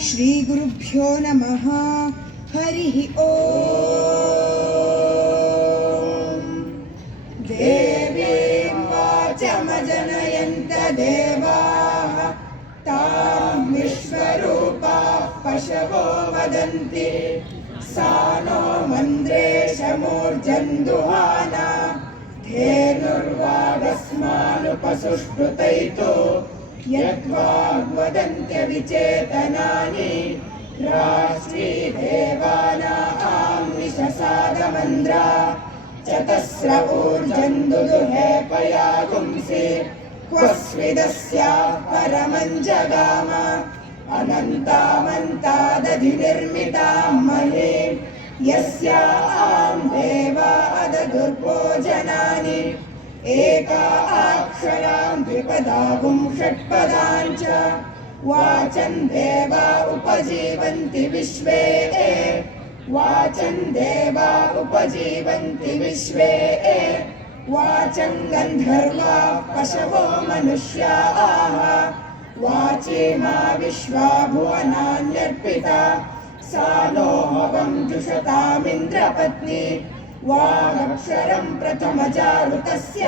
ಶ್ರೀ ಗುರುಭ್ಯೋ ನಮಃ. ಹರಿ ಓಂ. ದೇವೀಂ ವಾಚಮಜನಯಂತ ದೇವಾಃ ತಾಂ ವಿಶ್ವರೂಪಾಃ ಪಶವೋ ವದಂತಿ ಸಾ ನೋ ಮಂದ್ರೇಶಮೂರ್ಜನ್ದುಹಾನ ಧೇನುರ್ವಾಗಸ್ಮಾನುಪಸುಷ್ಟುತೈತೋ ಯದ್ವಾಗ್ವದಂತ್ಯವಿಚೇತನಾನಿ ರಾಷ್ಟ್ರೀದೇವಾನಾಂ ನಿಶಸಾದಮಂದ್ರ ಚತಸ್ರ ಊರ್ಜಂದುದುಹೇ ಪಯಾಗುಂಸಿ ಕ್ವಸ್ವಿದಸ್ಯಾಃ ಪರಮಂ ಜಗಾಮ ಅನಂತಾಮಂತಾದಧಿನಿರ್ಮಿತಾಂ ಮಹೀಂ ಯಸ್ಯಾಂ ದೇವಾ ಅದದುರ್ಭೋಜನಾನಿ ಏಕಾ ಅಕ್ಷರಾಂ ದ್ವಿಪದಾಗುಂ ಷಟ್ಪದಾಂಚ ವಾಚನ್ ದೇವಾ ಉಪಜೀವಂತಿ ವಿಶ್ವೇ ವಾಚನ್ ದೇವಾ ಉಪಜೀವಂತಿ ವಿಶ್ವೇ ವಾಚನ್ ಗಂಧರ್ವಾ ಪಶವೋ ಮನುಷ್ಯಾಃ ವಾಚಿ ಮಾ ವಿಶ್ವಾ ಭುವನಾನ್ಯರ್ಪಿತಾ ಸಾ ನೋ ಹವಂ ಜುಷತಾಮಿಂದ್ರಪತ್ನಿ ವಾಗಕ್ಷರಂ ಪ್ರಥಮಚಾರುತಸ್ಯ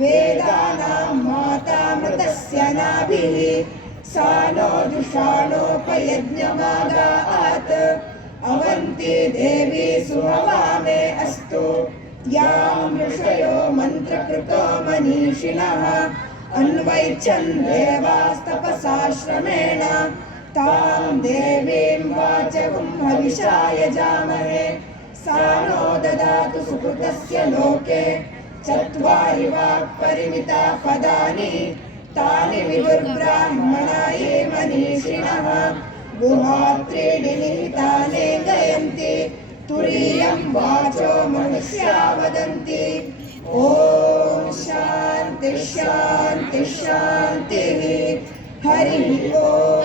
ವೇದಾನಾಂ ಮಾತಾಮೃತಸ್ಯ ನಾಭಿಃ ಸಾ ನೋ ಜುಷಾಣೋಪಯಜ್ಞಮಾಗಾತ್ ಅವಂತಿ ದೇವಿ ಸುಹವಾಮೇ ಅಸ್ತು ಯಾಂ ಋಷಯೋ ಮಂತ್ರಕೃತೋ ಮನೀಷಿಣಃ ಅನ್ವೈಚ್ಛನ್ ದೇವಾಸ್ತಪಸಾಶ್ರಮೇಣ ತಾಂ ದೇವೀಂ ವಾಚಗುಂ ಹವಿಷಾ ಯಜಾಮಹೇ सा नो ददातु सुकृतस्य लोके चत्वारि वाक्परिमिता पदानि तानि विदुर्ब्राह्मणा ये मनीषिणः गुहात्रीणि निहितानि गयन्ति तुरीयं वाचो मनुष्या वदन्ति ॐ शान्ति शान्ति शान्तिः हरिः ओम्.